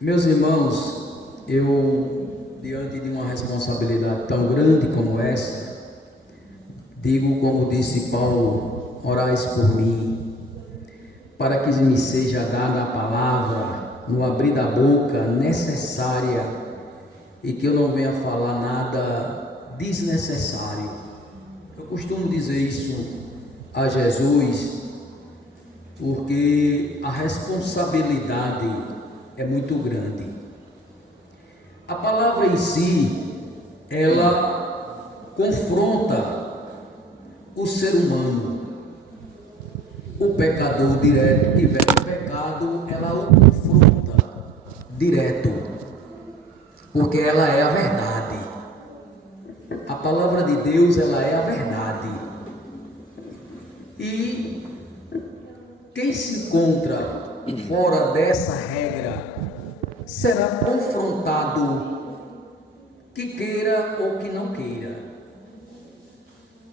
Meus irmãos, eu, diante de uma responsabilidade tão grande como essa, digo como disse Paulo: orais por mim, para que me seja dada a palavra no abrir da boca necessária e que eu não venha falar nada desnecessário. Eu costumo dizer isso a Jesus, porque a responsabilidade é muito grande. A palavra em si, ela confronta o ser humano. O pecador direto que vem do pecado, ela o confronta direto, porque ela é a verdade. A palavra de Deus, ela é a verdade. E quem se encontra fora dessa regra será confrontado, que queira ou que não queira.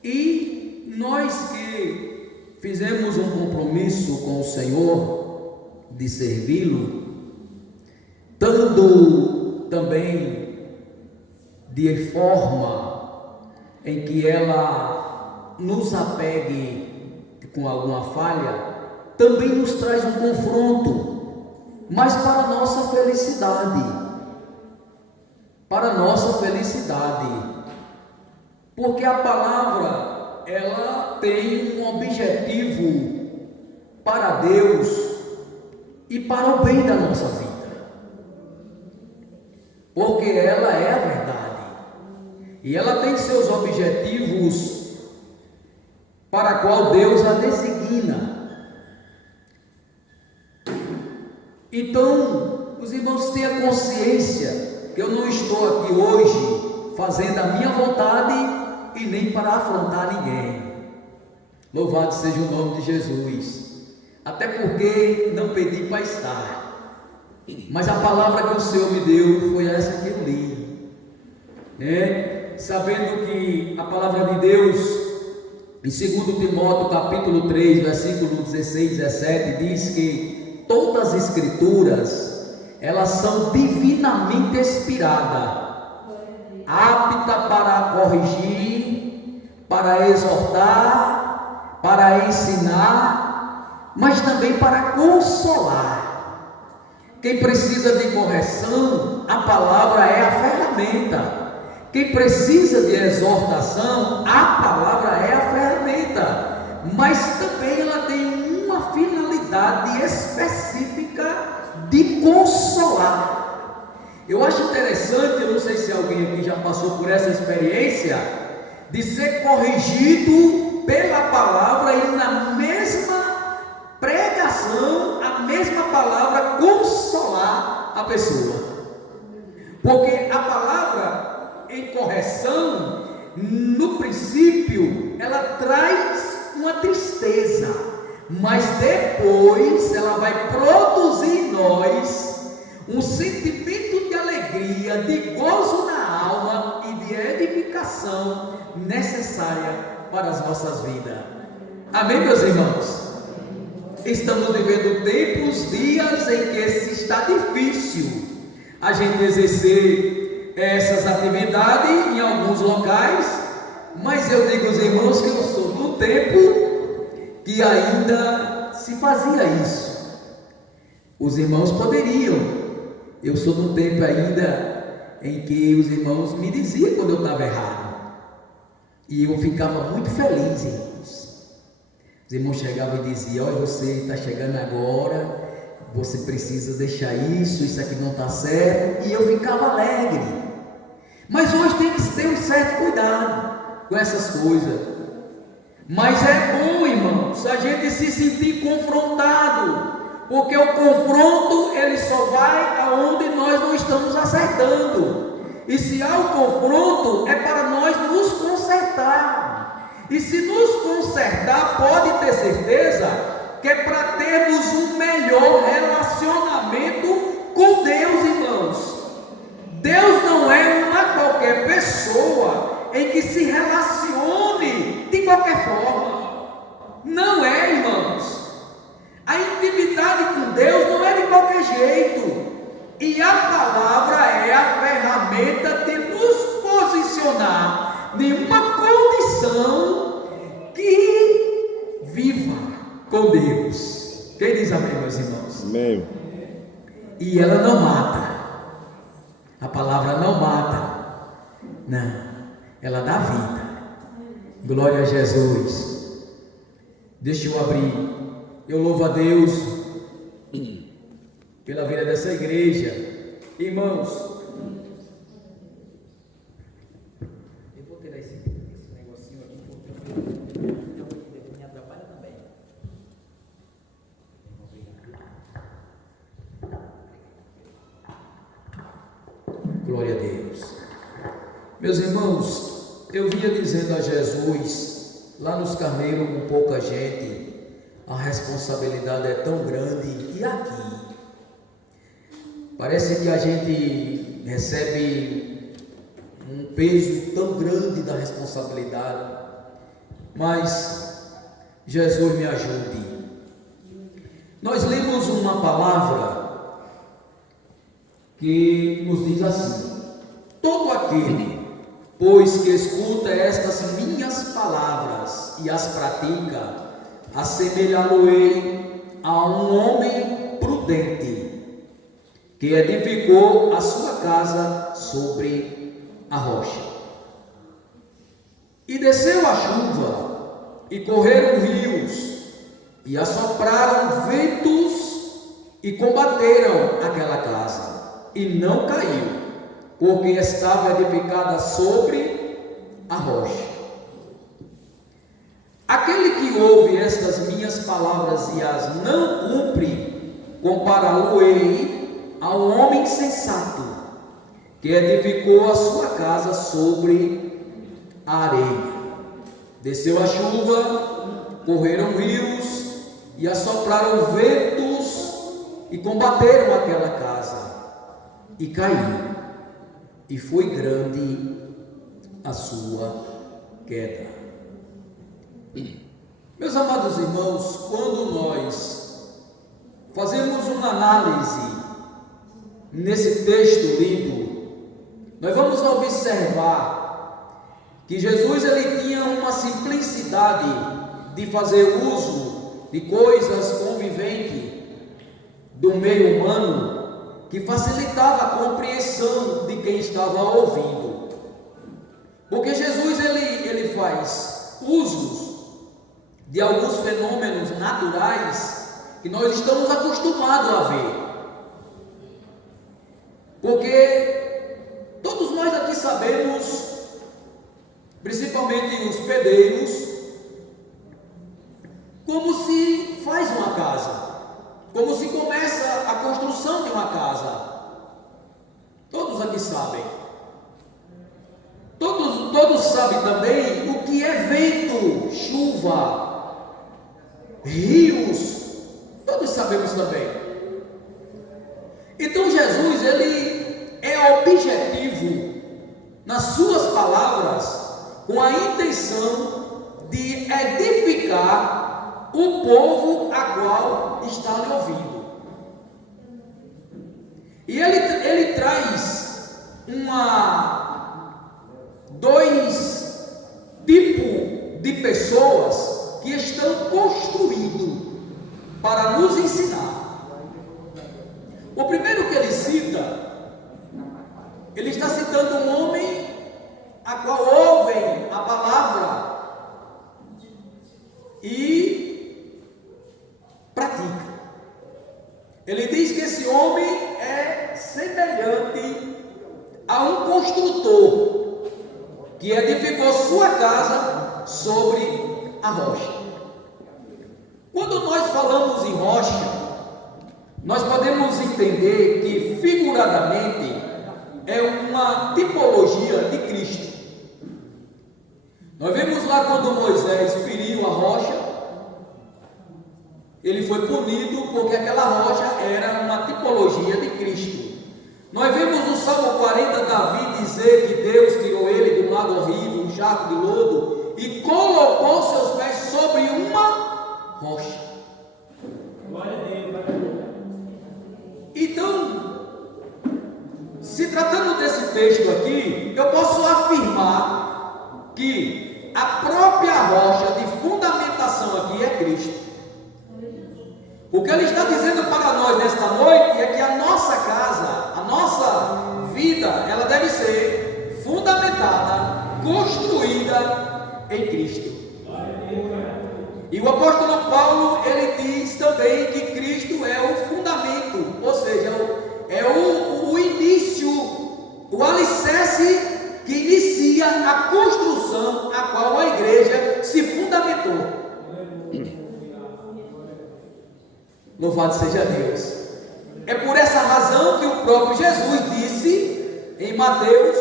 E nós que fizemos um compromisso com o Senhor de servi-lo, tanto também de forma em que ela nos apegue com alguma falha, também nos traz um confronto, mas para a nossa felicidade, porque a palavra, ela tem um objetivo para Deus e para o bem da nossa vida, porque ela é a verdade, e ela tem seus objetivos para a qual Deus a designa. Então, os irmãos tenham consciência que eu não estou aqui hoje fazendo a minha vontade e nem para afrontar ninguém. Louvado seja o nome de Jesus. Até porque não pedi para estar, mas a palavra que o Senhor me deu foi essa que eu li, né? Sabendo que a palavra de Deus, em 2 Timóteo capítulo 3, versículo 16 e 17, diz que todas as escrituras, elas são divinamente inspiradas, apta para corrigir, para exortar, para ensinar, mas também para consolar. Quem precisa de correção, a palavra é a ferramenta. Quem precisa de exortação, a palavra é a ferramenta. Mas também ela tem uma finalidade específica de consolar. Eu acho interessante, eu não sei se alguém aqui já passou por essa experiência, de ser corrigido pela palavra e na mesma pregação, a mesma palavra consolar a pessoa. Porque a palavra em correção, no princípio, ela traz uma tristeza, mas depois ela vai produzir em nós um sentimento de alegria, de gozo na alma e de edificação necessária para as nossas vidas. Amém, meus irmãos? Estamos vivendo tempos, dias em que está difícil a gente exercer essas atividades em alguns locais, mas eu digo aos irmãos que eu sou do tempo que ainda se fazia isso. Os irmãos poderiam, eu sou do tempo ainda em que os irmãos me diziam quando eu estava errado, e eu ficava muito feliz, irmãos. Os irmãos chegavam e diziam: olha, você está chegando agora, você precisa deixar isso aqui não está certo, e eu ficava alegre. Mas hoje tem que ter um certo cuidado com essas coisas. Mas é bom, irmãos, a gente se sentir confrontado, porque o confronto ele só vai aonde nós não estamos acertando. E se há o confronto, é para nós nos consertar. E se nos consertar, pode ter certeza que é para termos um melhor relacionamento com Deus, irmãos. Deus não é uma qualquer pessoa em que se relacione de qualquer forma. Não é, irmãos. A intimidade com Deus não é de qualquer jeito. E Amém. E ela não mata. A palavra não mata. Não. Ela dá vida. Glória a Jesus. Deixa eu abrir. Eu louvo a Deus pela vida dessa igreja. Irmãos, eu vou tirar esse negocinho aqui porque me atrapalha também. Glória a Deus. Meus irmãos, eu vinha dizendo a Jesus, lá nos Carneiros com pouca gente, a responsabilidade é tão grande, e aqui parece que a gente recebe um peso tão grande da responsabilidade, mas Jesus me ajude. Nós lemos uma palavra que nos diz assim: todo aquele, pois que escuta estas minhas palavras e as pratica, assemelhá-lo-ei a um homem prudente, que edificou a sua casa sobre a rocha. E desceu a chuva, e correram rios, e assopraram ventos, e combateram aquela casa, e não caiu, porque estava edificada sobre a rocha. Aquele que ouve estas minhas palavras e as não cumpre, compará-lo-ei a um homem sensato, que edificou a sua casa sobre a areia. Desceu a chuva, correram rios, e assopraram ventos, e combateram aquela casa, e caiu, e foi grande a sua queda. Meus amados irmãos, quando nós fazemos uma análise nesse texto lido, nós vamos observar que Jesus ele tinha uma simplicidade de fazer uso de coisas conviventes do meio humano que facilitava a compreensão de quem estava ouvindo. Porque Jesus ele faz usos de alguns fenômenos naturais que nós estamos acostumados a ver. Porque todos nós aqui sabemos, principalmente os pedreiros, como se faz uma casa, como se começa a construção de uma casa. Todos aqui sabem. Todos sabem também o que é vento, chuva, rios. Todos sabemos também. Então Jesus ele é objetivo nas suas palavras, com a intenção de edificar o povo a qual está lhe ouvindo. E ele traz dois tipos de pessoas que estão construindo para nos ensinar. O primeiro que ele cita, ele está citando um homem a qual ouvem a palavra e pratica. Ele diz que esse homem é semelhante a um construtor que edificou sua casa sobre a rocha. Quando nós falamos em rocha, nós podemos entender que figuradamente é uma tipologia de Cristo. Nós vemos lá quando Moisés feriu a rocha, ele foi punido porque aquela rocha era uma tipologia de Cristo. Nós vemos no Salmo 40 Davi dizer que Deus tirou ele do lago horrível, um charco de lodo, e colocou seus pés sobre uma rocha. Então, se tratando desse texto aqui, eu posso afirmar que a própria rocha de fundamentação aqui é Cristo. O que ele está dizendo para nós nesta noite é que a nossa casa, a nossa vida, ela deve ser fundamentada, construída em Cristo. E o apóstolo Paulo, ele diz também que Cristo é o fundamento, ou seja, é o início, o alicerce que inicia a construção a qual a igreja se fundamentou. Louvado seja Deus. É por essa razão que o próprio Jesus disse em Mateus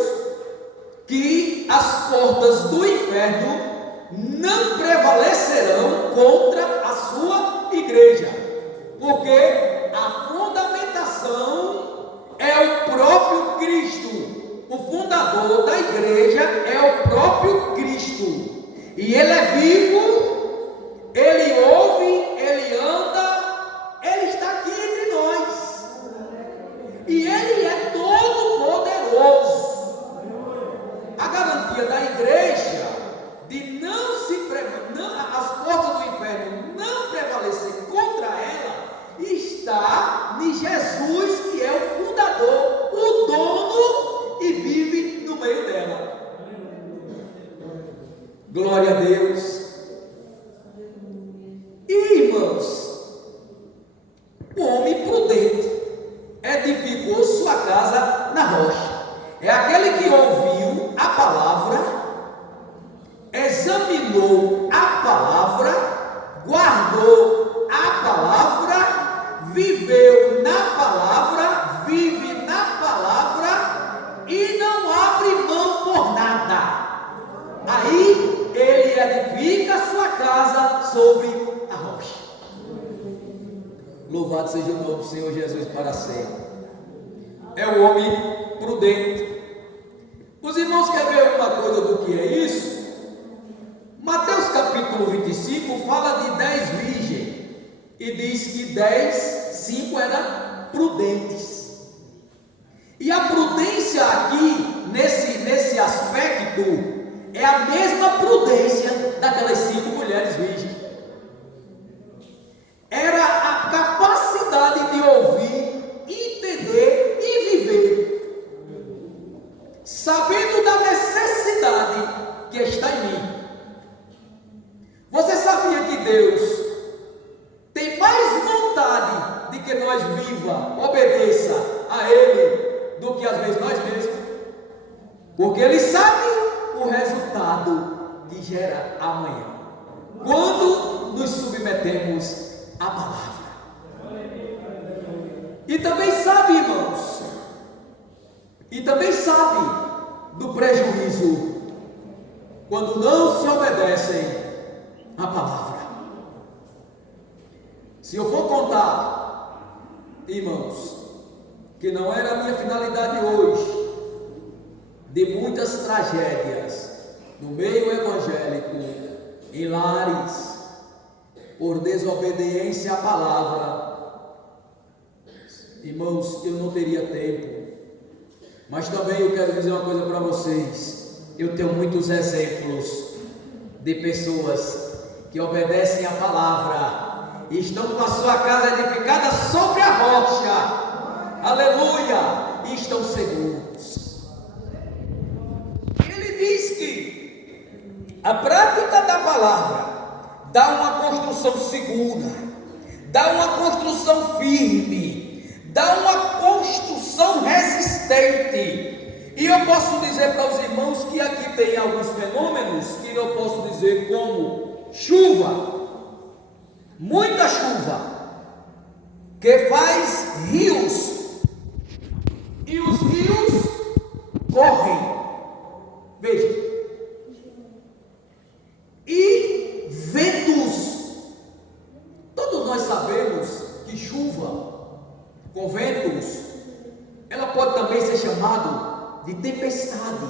que as portas do inferno não prevalecerão contra a sua igreja, porque a fundamentação é o próprio Cristo. O fundador da igreja é o próprio Cristo, e ele é vivo, ele ouve, ele anda, ele está aqui entre nós, e ele é todo poderoso. A garantia da igreja de as portas do inferno não prevalecer contra ela está em Jesus, que é o fundador, o dono, e vive no meio dela. Glória a Deus. E irmãos, o homem prudente edificou sua casa na rocha. É aquele que ouviu a palavra, examinou a palavra, guardou a palavra, viveu na palavra, vive na palavra e não abre mão por nada. Aí ele edifica sua casa sobre a rocha. Louvado seja o nome do Senhor Jesus para sempre. É o homem prudente. Os irmãos querem ver alguma coisa do que é isso? Mateus capítulo 25 fala de 10 virgens e diz que 5 eram prudentes. E a prudência aqui, nesse aspecto, é a mesma prudência daquelas 5 mulheres virgens. Era a capacidade de ouvir, entender e viver, sabendo da necessidade que está em mim. Você sabia que Deus tem mais vontade de que nós viva, obedeça a Ele, do que às vezes nós mesmos? Porque Ele sabe o resultado que gera amanhã, quando nos submetemos à palavra. E também sabe, irmãos, do prejuízo quando não se obedecem a palavra. Se eu for contar, irmãos, que não era a minha finalidade hoje, de muitas tragédias no meio evangélico, em lares, por desobediência à palavra, irmãos, eu não teria tempo. Mas também eu quero dizer uma coisa para vocês. Eu tenho muitos exemplos de pessoas que obedecem à palavra e estão com a sua casa edificada sobre a rocha, aleluia, e estão seguros. Ele diz que a prática da palavra dá uma construção segura, dá uma construção firme, dá uma construção resistente. E eu posso dizer para os irmãos que aqui tem alguns fenômenos que eu posso dizer como chuva, muita chuva, que faz rios, e os rios correm, veja, e ventos. Todos nós sabemos que chuva com ventos, ela pode também ser chamada de tempestade,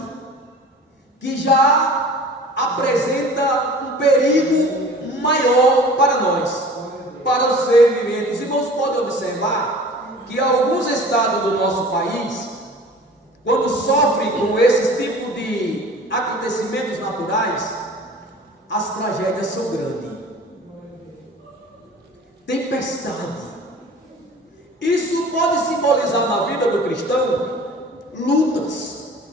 que já apresenta um perigo maior para nós, para os seres viventes. Os irmãos podem observar que alguns estados do nosso país, quando sofrem com esse tipo de acontecimentos naturais, as tragédias são grandes. tempestade. Isso pode simbolizar na vida do cristão lutas,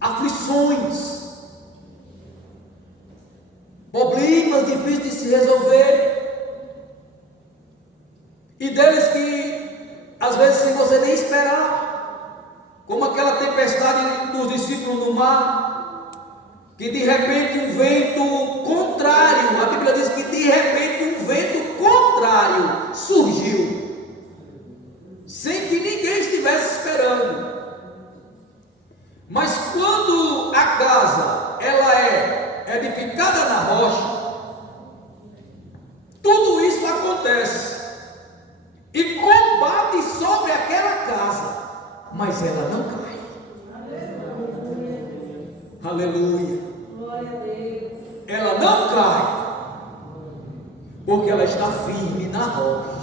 aflições, problemas difíceis de se resolver, e deles que às vezes sem você nem esperar, como aquela tempestade dos discípulos no mar, que de repente um vento contrário, a Bíblia diz que de repente um vento contrário surgiu, sem que ninguém estivesse esperando. Mas quando a casa ela é edificada na rocha, tudo isso acontece e combate sobre aquela casa, mas ela não cai. Aleluia. Ela não cai, porque ela está firme na rocha.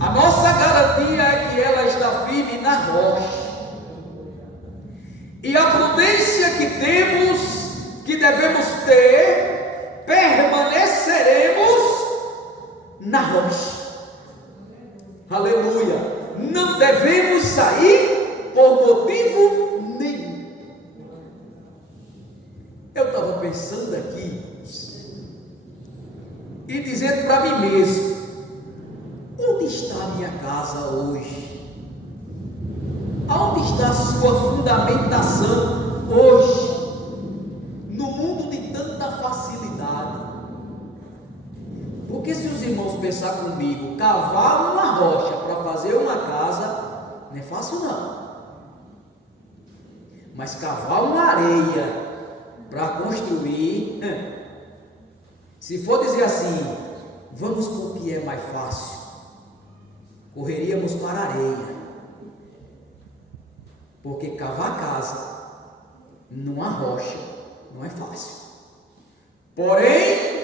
A nossa garantia é que ela está firme na rocha. E a prudência que temos, que devemos ter, permaneceremos na rocha. Aleluia. Não devemos sair por motivo nenhum. Eu estava pensando aqui e dizendo para mim mesmo: onde está a minha casa hoje? Aonde está a sua fundamentação hoje? No mundo de tanta facilidade. Porque se os irmãos pensar comigo, cavar uma rocha para fazer uma casa, não é fácil não. Mas cavar uma areia para construir, se for dizer assim, vamos para o que é mais fácil, correríamos para a areia, porque cavar casa numa rocha não é fácil, porém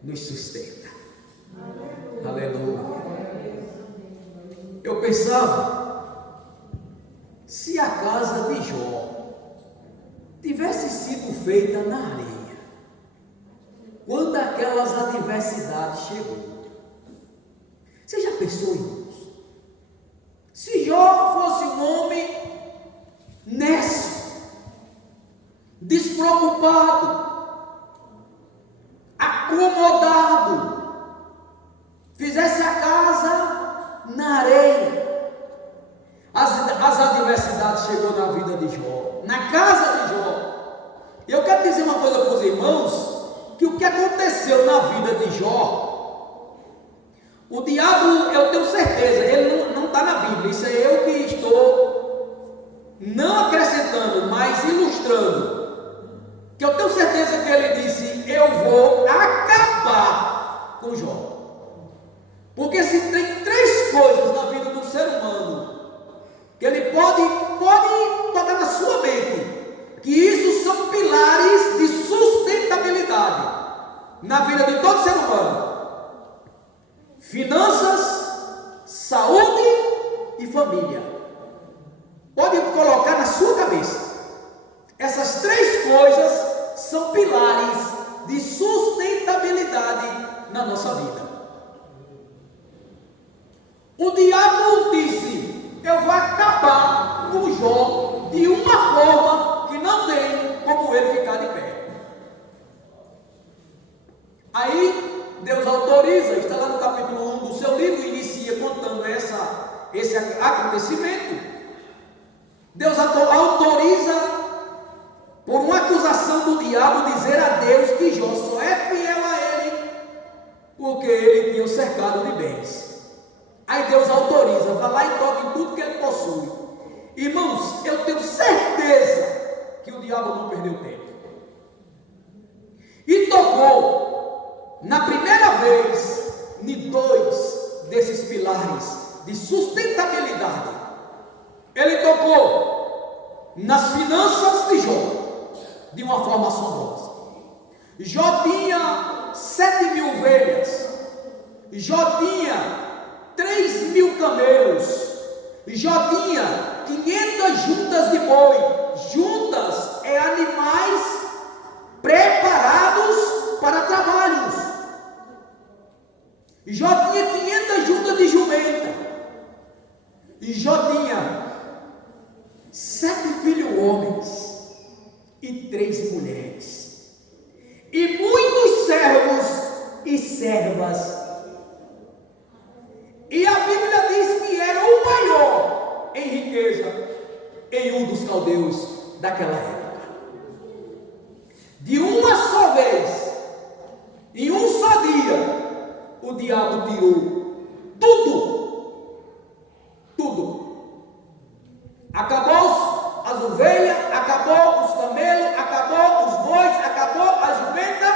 nos sustenta. Aleluia. Eu pensava, se a casa de Jó tivesse sido feita na areia, quando aquelas adversidades chegou, você já pensou, irmãos? Se Jó fosse um homem nécio, despreocupado, acomodado, fizesse a casa na areia, as adversidades chegou na vida de Jó, na casa de Jó. E eu quero dizer uma coisa para os irmãos, que o que aconteceu na vida de Jó, o diabo, eu tenho certeza, ele não está na Bíblia, isso é eu que estou não acrescentando, mas ilustrando, que eu tenho certeza que ele disse: eu vou acabar com Jó. Porque se tem três coisas na vida do ser humano que ele pode botar na sua mente, que isso são pilares de sustentabilidade na vida de todo ser humano: finanças, saúde e família. Pode colocar na sua cabeça. Essas três coisas são pilares de sustentabilidade na nossa vida. O diabo disse: eu vou acabar com Jó de uma forma que não tem como ele ficar de pé. Aí Deus autoriza, está lá no capítulo 1 do seu livro, inicia contando esse acontecimento. Deus autoriza, por uma acusação do diabo, dizer a Deus que Jó só é fiel a ele porque ele tinha o cercado de bens. Aí Deus autoriza, vai lá e toca em tudo que ele possui. Irmãos, eu tenho certeza que o diabo não perdeu tempo. E tocou, na primeira vez, em dois desses pilares de sustentabilidade. Ele tocou nas finanças de Jó, de uma forma assombrosa. Jó tinha 7.000 ovelhas, Jó tinha 3.000 camelos, Jó tinha 500 juntas de boi. Juntas é animais preparados para trabalhos. Jó tinha 500 juntas de jumenta. E Jó tinha 7 filhos homens e 3 mulheres. E muitos servos e servas. E a Bíblia diz que era o maior em riqueza em um dos caldeus daquela época. De uma só vez, em um só dia, o diabo tirou tudo. Acabou as ovelhas, acabou os camelos, acabou os bois, acabou a jumenta.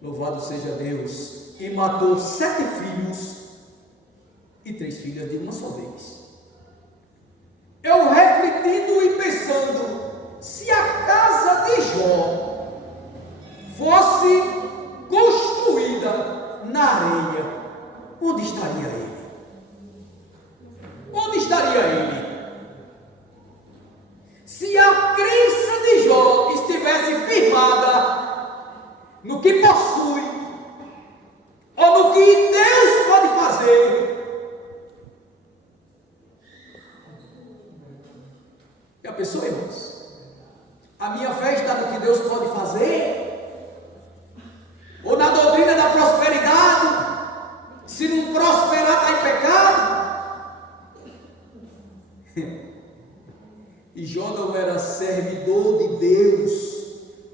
Louvado seja Deus. E matou 7 filhos e 3 filhas de uma só vez. Eu refletindo e pensando, se a casa de Jó fosse construída na areia, onde estaria ele? Onde estaria ele? Se a crença de Jó estivesse firmada no que possui, ou no que Deus pode fazer, já pensou, irmãos? A minha fé está no que Deus pode fazer? Ou na doutrina da prosperidade? Se não prosperar, está em pecado? E Jó não era servidor de Deus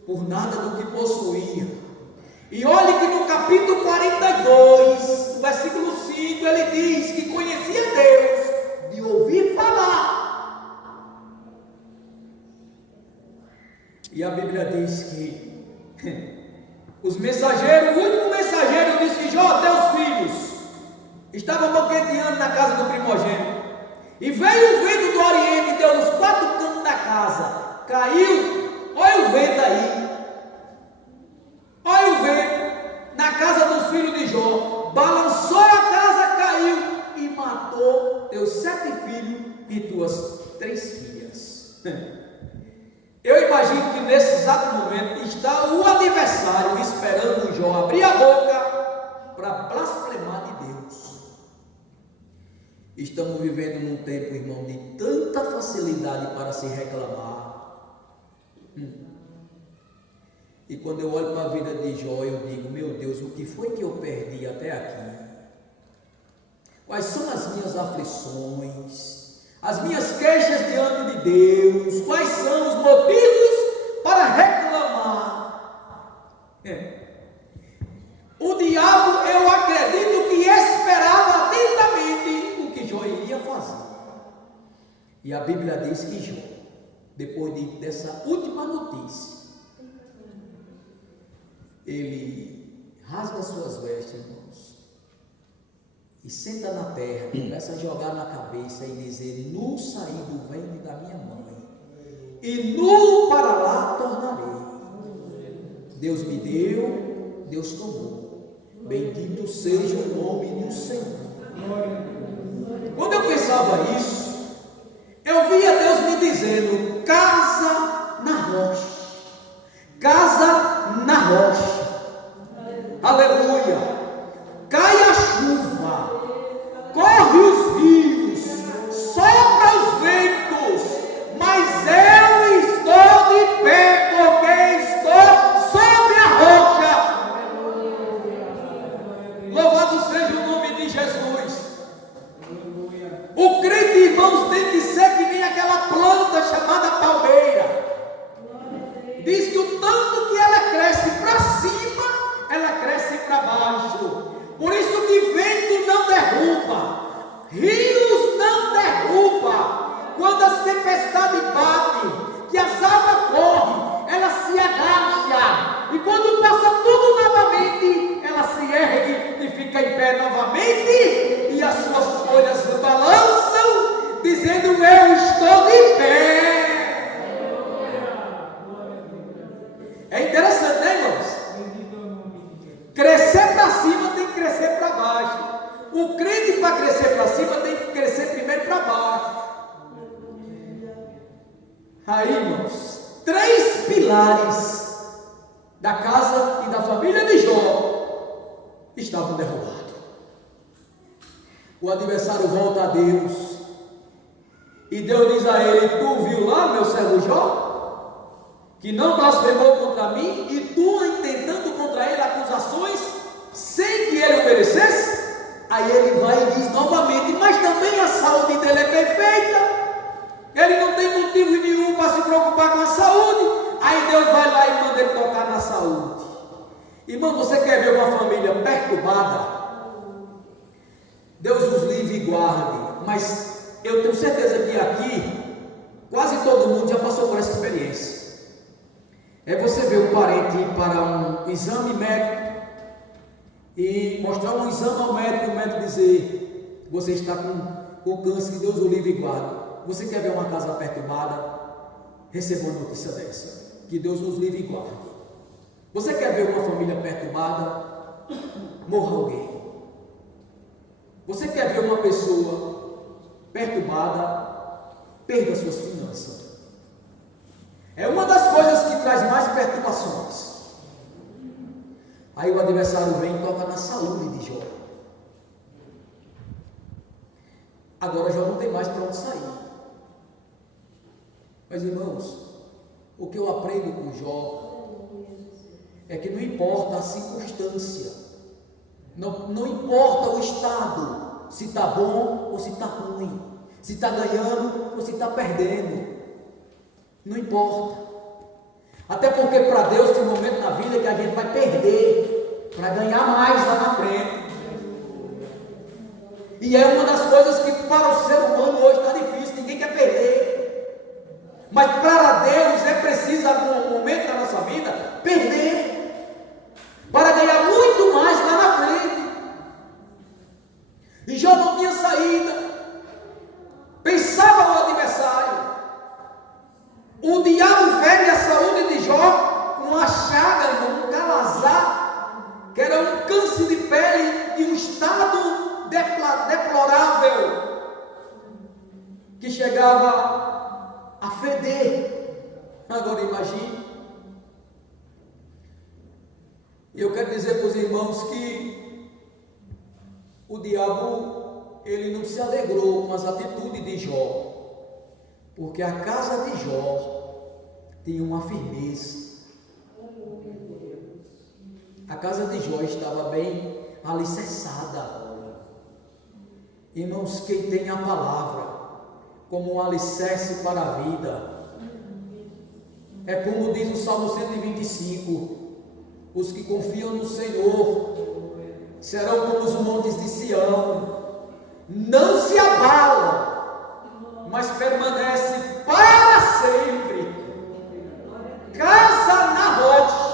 por nada do que possuía. E olhe que no capítulo 42, no versículo 5, ele diz que conhecia Deus de ouvir falar. E a Bíblia diz que os mensageiros, o último mensageiro disse que Jó, teus filhos estavam banqueteando na casa do primogênito. E veio o vento do Oriente e deu nos 4 cantos da casa. Caiu, olha o vento aí. Olha o vento na casa dos filhos de Jó. Balançou a casa, caiu e matou teus 7 filhos e tuas 3 filhas. Eu imagino que nesse exato momento está o adversário esperando o Jó abrir a boca para blasfemar de Deus. Estamos vivendo num tempo, irmão, de tanta facilidade para se reclamar. E quando eu olho para a vida de Jó, eu digo, meu Deus, o que foi que eu perdi até aqui? Quais são as minhas aflições? As minhas queixas diante de Deus? Quais são os motivos para reclamar? O diabo, eu acredito que esperava atentamente o que Jó iria fazer. E a Bíblia diz que Jó, depois dessa última notícia, ele rasga suas vestes, irmãos, e senta na terra, começa a jogar na cabeça e dizer: nu saí do ventre da minha mãe, e nu para lá tornarei. Deus me deu, Deus tomou. Bendito seja o nome do Senhor. Quando eu pensava isso, eu via Deus me dizendo: casa na rocha, casa na rocha. Aleluia. Cai a chuva, corre os rios, sopra os ventos, mas eu estou de pé, porque estou sobre a rocha. Louvado seja o nome de Jesus. O crente, irmãos, tem que ser que nem aquela planta chamada palmeira. Diz que o tanto que ela cresce para cima, ela cresce para baixo. Por isso que vento não derruba, rios não derruba. Quando as tempestades batem, que as águas correm, ela se agacha. E quando passa tudo novamente, ela se ergue e fica em pé novamente. E as suas folhas balançam, dizendo: eu estou de pé. É interessante, né, irmãos? Crescer para cima tem que crescer para baixo. O crente, para crescer para cima, tem que crescer primeiro para baixo. Aí, irmãos, 3 pilares da casa e da família de Jó estavam derrubados. O adversário volta a Deus, e Deus diz a ele: tu viu lá meu servo Jó, que não blasfemou contra mim, e tu intentando contra ele acusações, sem que ele merecesse? Aí ele vai e diz novamente: mas também a saúde dele é perfeita, ele não tem motivo nenhum para se preocupar com a saúde. Aí Deus vai lá e manda ele tocar na saúde. Irmão, você quer ver uma família perturbada? Deus os livre e guarde, mas eu tenho certeza que aqui quase todo mundo já passou por essa experiência. É você ver um parente ir para um exame médico e mostrar um exame ao médico, o médico dizer: você está com câncer, que Deus o livre e guarde. Você quer ver uma casa perturbada? Receba uma notícia dessa: que Deus nos livre e guarde. Você quer ver uma família perturbada? Morra alguém. Você quer ver uma pessoa perturbada? Perda suas finanças. É uma das coisas que traz mais perturbações. Aí o adversário vem e toca na saúde de Jó. Agora Jó não tem mais para onde sair. Mas irmãos, o que eu aprendo com Jó é que não importa a circunstância, não importa o estado, se está bom ou se está ruim, se está ganhando ou se está perdendo, não importa. Até porque para Deus tem um momento na vida que a gente vai perder para ganhar mais lá na frente. E é uma das coisas que para o ser humano hoje está difícil, ninguém quer perder. Mas para Deus é preciso, em algum momento da nossa vida, perder para ganhar muito mais lá na frente. E Jó não tinha saída. Pensava o adversário. O diabo vende a saúde de Jó com uma chaga, um calazar, que era um câncer de pele de um estado deplorável, que chegava a feder. Agora imagine. Eu quero dizer para os irmãos que o diabo, ele não se alegrou com as atitudes de Jó, porque a casa de Jó tinha uma firmeza. A casa de Jó estava bem alicerçada. Irmãos, quem tem a palavra como um alicerce para a vida, é como diz o Salmo 125: os que confiam no Senhor serão como os montes de Sião, não se abalam, mas permanece para sempre. Casa na rocha.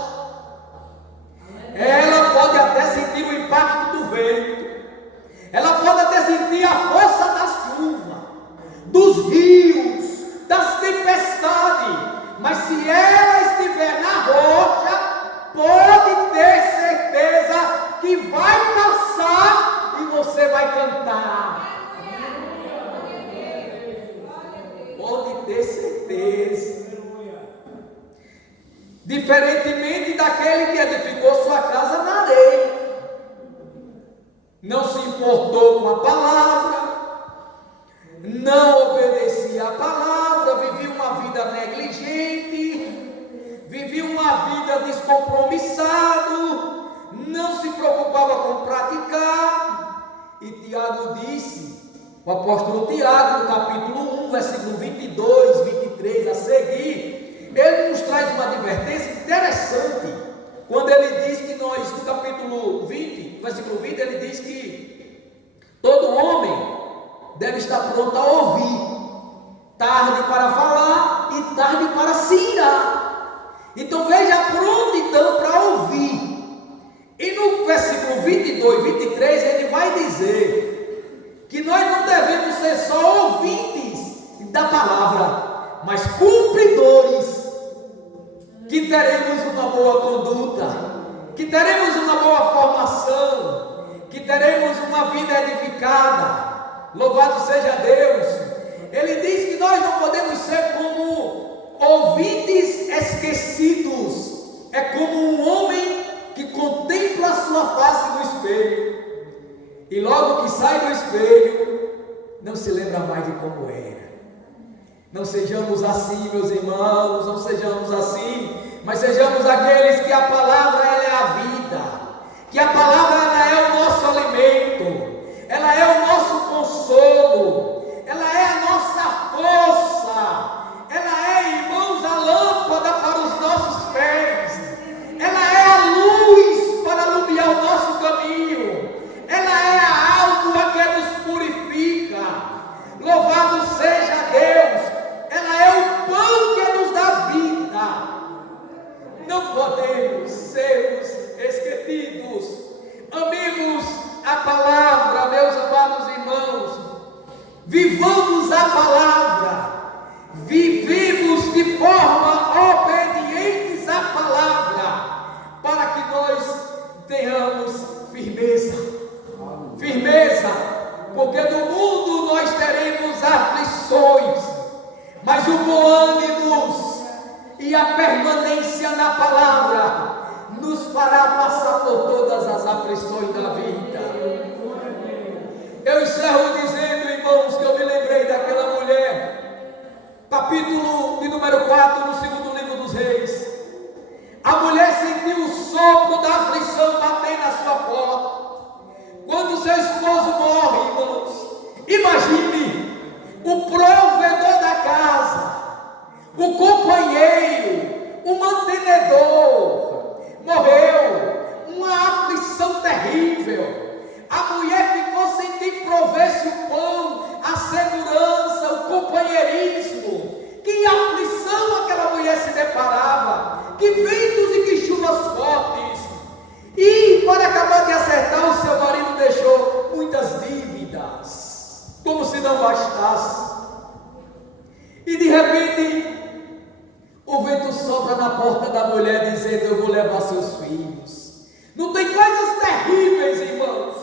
Ela pode até sentir o impacto do vento, ela pode até sentir a força da chuva, dos rios, das tempestades, mas se ela estiver na rocha, pode ter certeza que vai passar e você vai cantar. Pode ter certeza. Diferentemente daquele que edificou sua casa na areia, não se importou com a palavra, não obedecia a palavra, vivia uma vida negligente, vivia uma vida descompromissado, não se preocupava com praticar. E Tiago disse, o apóstolo Tiago, no capítulo 1, versículo 22, 23 a seguir, ele nos traz uma advertência interessante, quando ele diz que nós, no capítulo 20, versículo 20, ele diz que todo homem deve estar pronto a ouvir, tarde para falar e tarde para se irar. Então veja a prontidão para ouvir. E no versículo 22, 23, ele vai dizer que nós não devemos ser só ouvintes da palavra, mas cumpridores, que teremos uma boa conduta, que teremos uma boa formação, que teremos uma vida edificada. Louvado seja Deus. Ele diz que nós não podemos ser como ouvintes esquecidos. É como um homem que contempla a sua face no espelho, e logo que sai do espelho, não se lembra mais de como era. Não sejamos assim, meus irmãos, não sejamos assim, mas sejamos aqueles que a palavra ela é a vida, que a palavra ela é o nosso alimento, ela é o nosso consolo, ela é a nossa força, ela é, irmãos, a lâmpada para os nossos pés, ela é a luz para alumiar o nosso caminho, ela é a água que nos purifica. Louvado seja Deus, ela é o pão que nos dá vida. Não podemos sermos esquecidos. Amemos a palavra, meus amados irmãos. Vivamos a palavra. Vivemos de forma obedientes à palavra, para que nós tenhamos firmeza. Firmeza, porque no mundo nós teremos aflições, mas o bom ânimo e a permanência na palavra nos fará passar por todas as aflições da vida. Eu encerro dizendo, irmãos, que eu me lembrei daquela mulher, capítulo de número 4, no segundo livro dos Reis. A mulher sentiu o sopro da aflição bater na sua porta. Quando seu esposo morre, irmãos, imagine o provedor da casa, o companheiro, o mantenedor, morreu, uma aflição terrível. A mulher ficou sem quem provesse o pão, a segurança, o companheirismo. Que aflição aquela mulher se deparava, que ventos e que chuvas fortes. E para acabar de acertar, o seu marido deixou muitas dívidas, como se não bastasse. E de repente, o vento sopra na porta da mulher, dizendo: eu vou levar seus filhos. Não tem coisas terríveis, irmãos,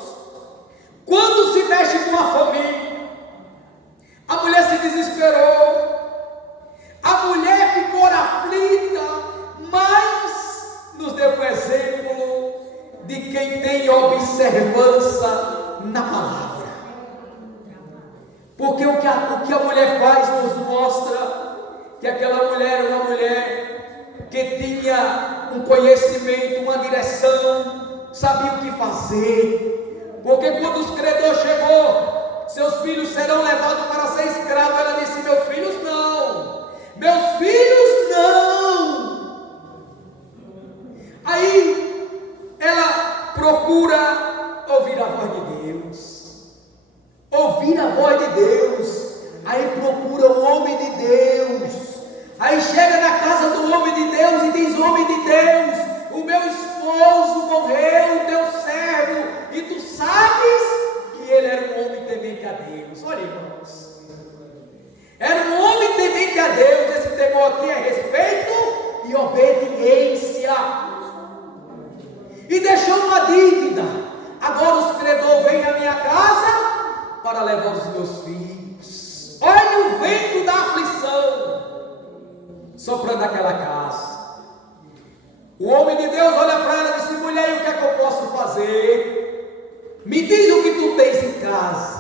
quando se mexe com a família. A mulher se desesperou, a mulher ficou aflita, mas nos deu um exemplo de quem tem observância na palavra. Porque o que a mulher faz nos mostra que aquela mulher era uma mulher que tinha um conhecimento, uma direção, sabia o que fazer. Porque quando os credores chegou, seus filhos serão levados para ser escravos, ela disse: meus filhos não, meus filhos não. Aí ela procura ouvir a voz de Deus, ouvir a voz de Deus. Aí procura o homem de Deus, aí chega na casa do homem de Deus e diz: homem de Deus, o meu esposo morreu, o teu servo, e tu sabes que ele era um homem temente a Deus. Olha, irmãos, era um homem temente a Deus. Esse temor aqui é respeito e obediência. E deixou uma dívida. Agora os credores vêm à minha casa para levar os meus filhos. Olha o vento da aflição soprando aquela casa. O homem de Deus olha para ela e disse: mulher, o que é que eu posso fazer? Me diz o que tu tens em casa.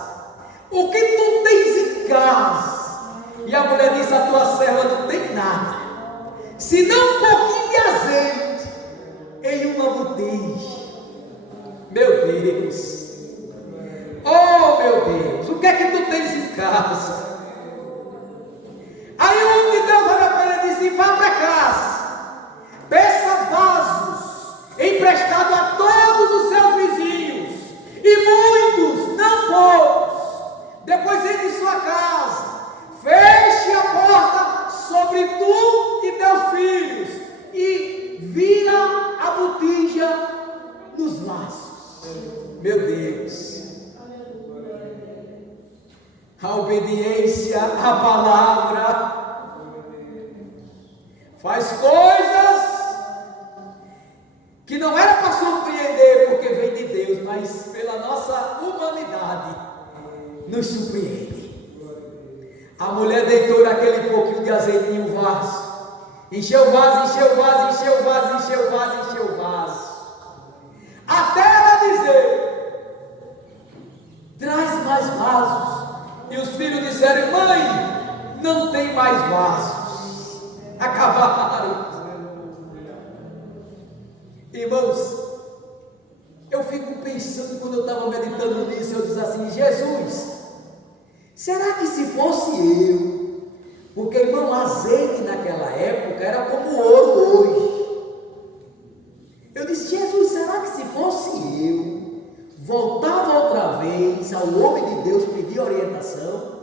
O que tu tens em casa? E a mulher disse: a tua serva não tem nada, senão um pouquinho de azeite em uma botija. Meu Deus, oh meu Deus, o que é que tu tens em casa? Aí o homem de Deus olha para ela e disse: vá para casa, peça vasos emprestados a todos os seus vizinhos, e muitos, não poucos. Depois entre em sua casa, feche a porta sobre tu e teus filhos, e vira a botija nos laços. Meu Deus, a obediência à palavra faz coisas que não era para surpreender, porque vem de Deus, mas pela nossa humanidade nos surpreende. A mulher deitou naquele pouquinho de azeite em um vaso, encheu o vaso, encheu o vaso, encheu o vaso, encheu o vaso, encheu o vaso. mais vasos. E os filhos disseram: mãe, não tem mais vasos, acabaram. Irmãos, eu fico pensando, quando eu estava meditando nisso, eu disse assim: Jesus, será que se fosse eu, porque, irmão, azeite naquela época era como ouro hoje. Eu disse: Jesus, será que se fosse eu, voltava outra vez ao homem de Deus pedir orientação?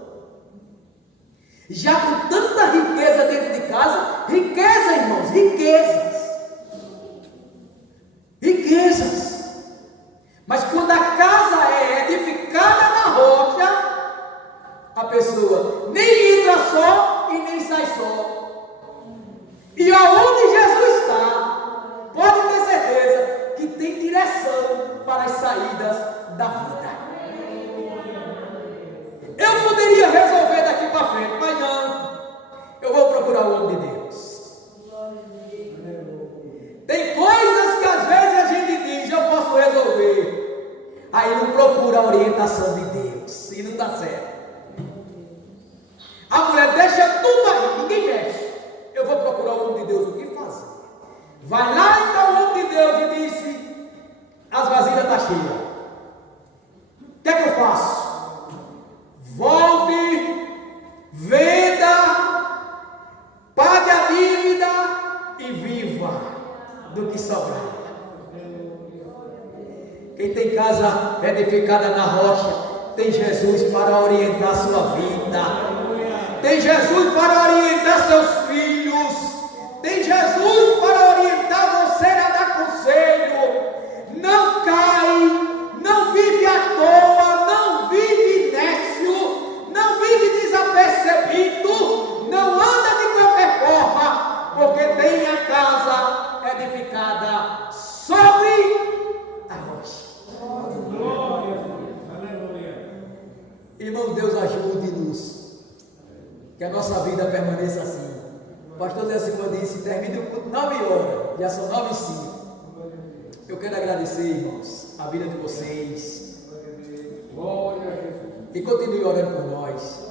Já com tanta riqueza dentro de casa, riqueza, irmãos, riquezas. Mas quando a casa é edificada na rocha, a pessoa nem entra só e nem sai só. E aonde Jesus está, pode ter certeza que tem direção para as saídas da vida. Eu poderia resolver daqui para frente, mas não. Eu vou procurar o homem de Deus. Tem coisas que às vezes a gente diz: eu posso resolver. Aí não procura a orientação de Deus e não dá certo. A mulher deixa tudo aí, ninguém mexe. Eu vou procurar o homem de Deus, o que fazer? Vai lá então o homem de Deus e disse: as vasilhas estão cheias. O que é que eu faço? Volte, venda, pague a dívida e viva do que sobrar. Quem tem casa edificada na rocha, tem Jesus para orientar sua vida, tem Jesus para orientar seus filhos, tem Jesus para orientar você a dar conselho. Não cai, não vive à toa, não vive nécio, não vive desapercebido, não anda de qualquer forma, porque tem a casa edificada sobre a rocha. Irmão, Deus ajude-nos, que a nossa vida permaneça assim. O pastor Zé Silva disse: termine o culto 9 horas, já são 9h05. Eu quero agradecer, irmãos, a vida de vocês, e continue orando por nós.